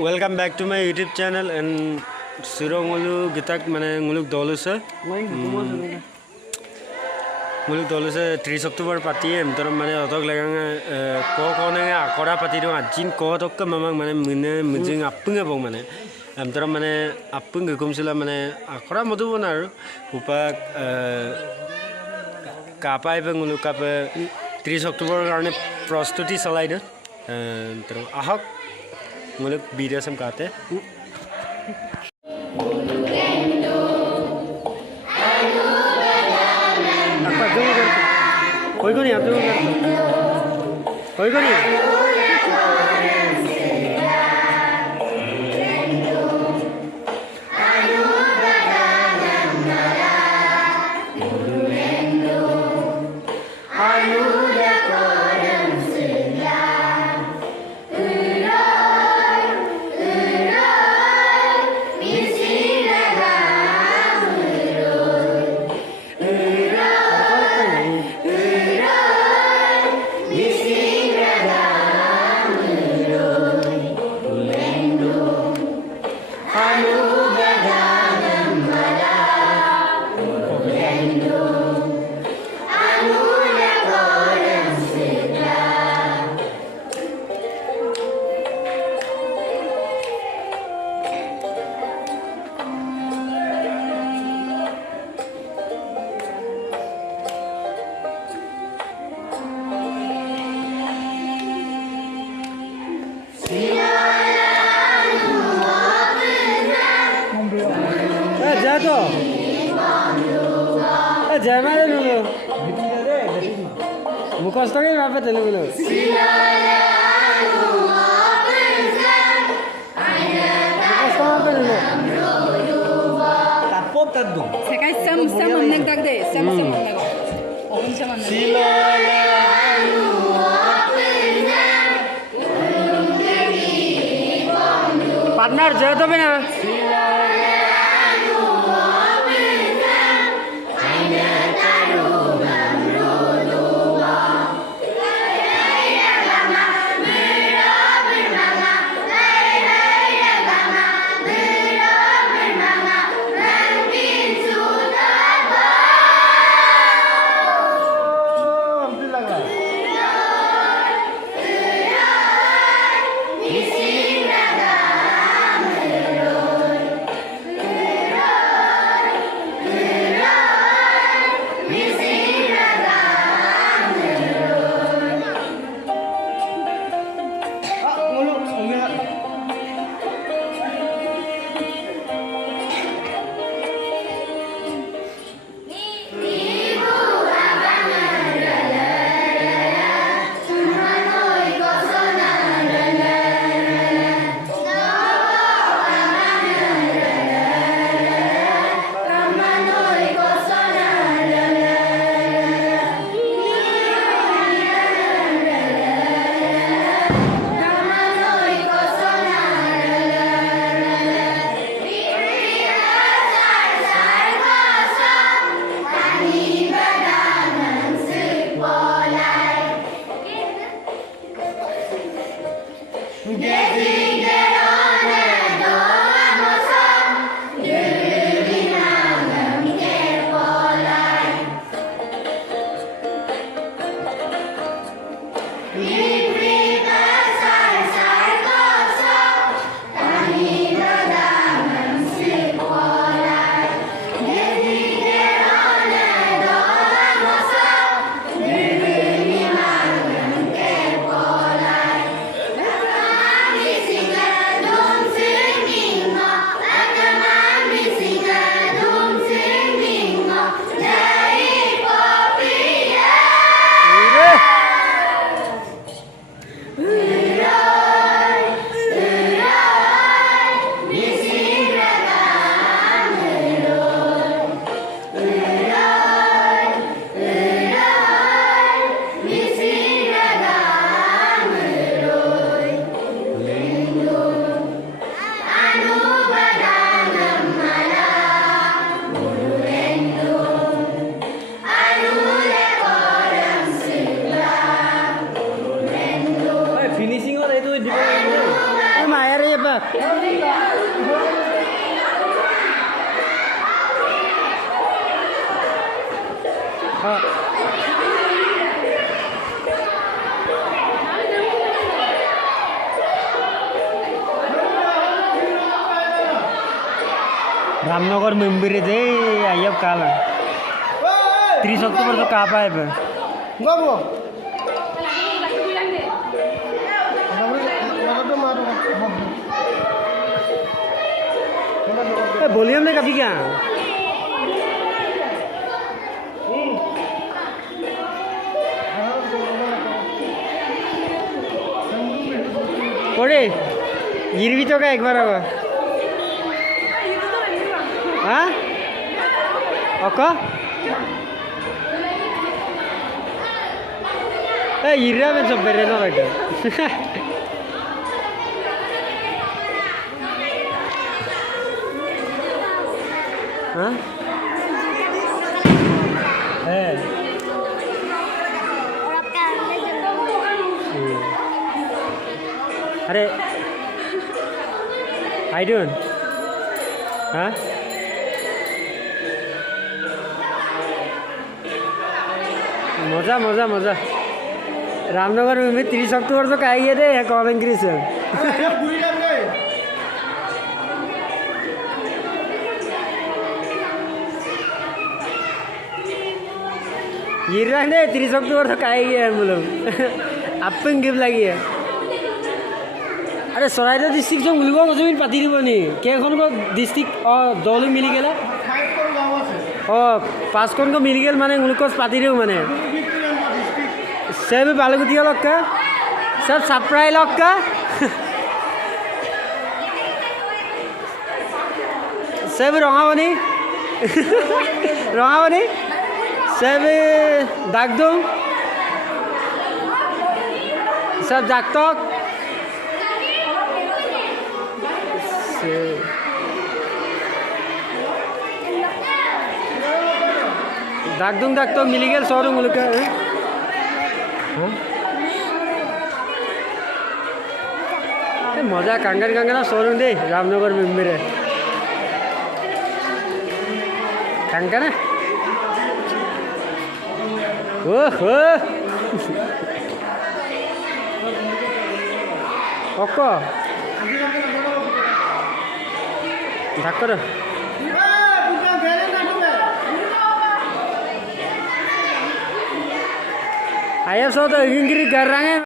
Welcome back to my YouTube channel and Sirongulu gitak mane nguluk doluse. Nguluk doluse 3 October pati em mane otok lagang ko ne akora pati do ajin ko tok ka mamang mane mune mujing appunga bong mane mane appung gumsila mane akora modu bonar upak kapai nguluk kap 3 October karne prostuti salai do ahok nguluk video sem kate कोई को नहीं आप लोग कोई को नहीं तो जय मारे नुलो मुखस्त के वहाँ पे तेलुगु लो तापो तद्दु सेकाई सम हमने तक दे सम हमने को ओपन सम हमने पार्टनर जय तो बिना Pak. रामनगर मुंबई रे आयब काल 30 अक्टूबर तो कहाँ पाए पे बोलिए हमने कभी क्या पड़े गिरवी तो का एक बार अब हाँ ओका इर्रा में सब बेरे ना बेटा हाँ है अरे हाय डून हाँ मजा मजा मजा रामनगर में 30 अक्टूबर तो कहा गया थे कॉलिंग क्रिस ये रहने 30 अक्टूबर तो कहा गया हम लोग अपन गिफ्ट लगी है अरे सराइदेउ डिस्ट्रिक्ट जो मुलुगो जमीन पाती दी बनी क्या कौन को डिस्ट्रिक्ट और दौलू मिली गया पाँच कौन को मिली गया माने मुलुगो पाती दी माने सब बालगुतिया लोग का सब सप्राई लोग का सब रंगावनी रंगावनी सब दागदुम सब दागतक दागदुम दागतक मिली गया सौरंग मुलुग का मजा कांगन कांगना सोरूं दे रामनगर में मेरे कांगना ओहो ओको ढाकर आया सो तो इंग्री कर रहे हैं